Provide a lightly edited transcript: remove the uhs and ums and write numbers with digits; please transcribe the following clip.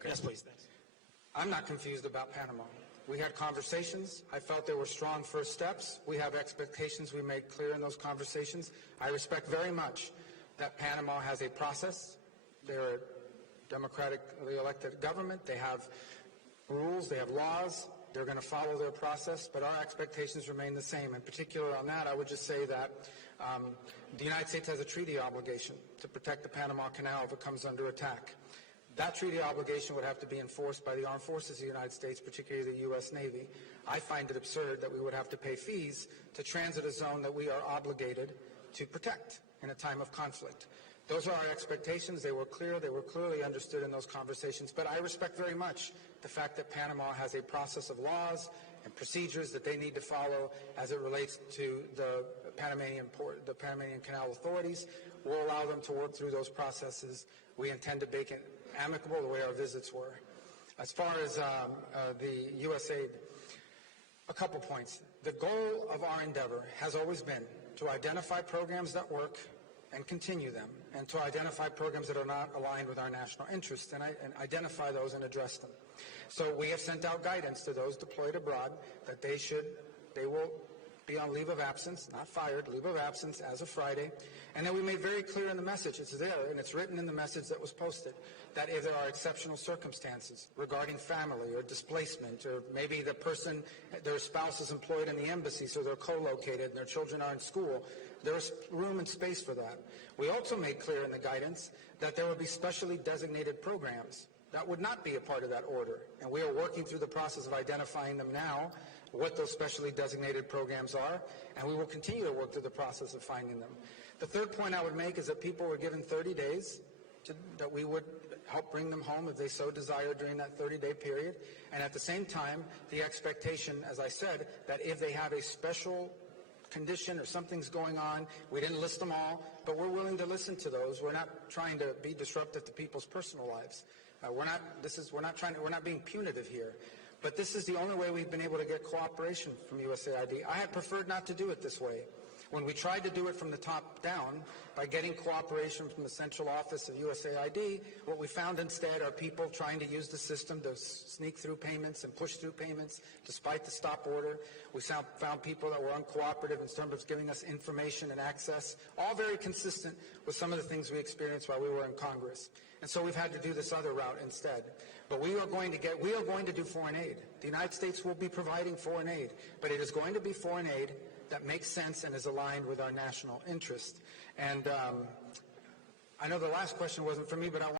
Okay. Yes, please. Thanks. I'm not confused about Panama. We had conversations. I felt there were strong first steps. We have expectations we made clear in those conversations. I respect very much that Panama has a process. They're a democratically elected government. They have rules. They have laws. They're going to follow their process, but our expectations remain the same. In particular on that, I would just say that the United States has a treaty obligation to protect the Panama Canal if it comes under attack. That treaty obligation would have to be enforced by the armed forces of the United States, particularly the U.S. Navy. I find it absurd that we would have to pay fees to transit a zone that we are obligated to protect in a time of conflict. Those are our expectations. They were clear. They were clearly understood in those conversations. But I respect very much the fact that Panama has a process of laws and procedures that they need to follow as it relates to the Panamanian Canal authorities. We'll allow them to work through those processes. We intend to make it amicable the way our visits were. As far as the USAID, a couple points. The goal of our endeavor has always been to identify programs that work and continue them, and to identify programs that are not aligned with our national interests and identify those and address them. So we have sent out guidance to those deployed abroad that they will be on leave of absence, not fired, leave of absence as of Friday. And then we made very clear in the message, it's there and it's written in the message that was posted, that if there are exceptional circumstances regarding family or displacement, or maybe their spouse is employed in the embassy, so they're co-located and their children are in school, there's room and space for that. We also made clear in the guidance that there would be specially designated programs that would not be a part of that order. And we are working through the process of identifying them now, what those specially designated programs are, and we will continue to work through the process of finding them. The third point I would make is that people were given 30 days that we would help bring them home if they so desire during that 30-day period. And at the same time, the expectation, as I said, that if they have a special condition or something's going on, we didn't list them all, but we're willing to listen to those. We're not trying to be disruptive to people's personal lives. We're not being punitive here. But this is the only way we've been able to get cooperation from USAID. I had preferred not to do it this way. When we tried to do it from the top down by getting cooperation from the central office of USAID, what we found instead are people trying to use the system to sneak through payments and push through payments despite the stop order. We found people that were uncooperative in terms of giving us information and access, all very consistent with some of the things we experienced while we were in Congress. And so we've had to do this other route instead. But we are going to do foreign aid. The United States will be providing foreign aid, but it is going to be foreign aid that makes sense and is aligned with our national interest. And I know the last question wasn't for me, but I want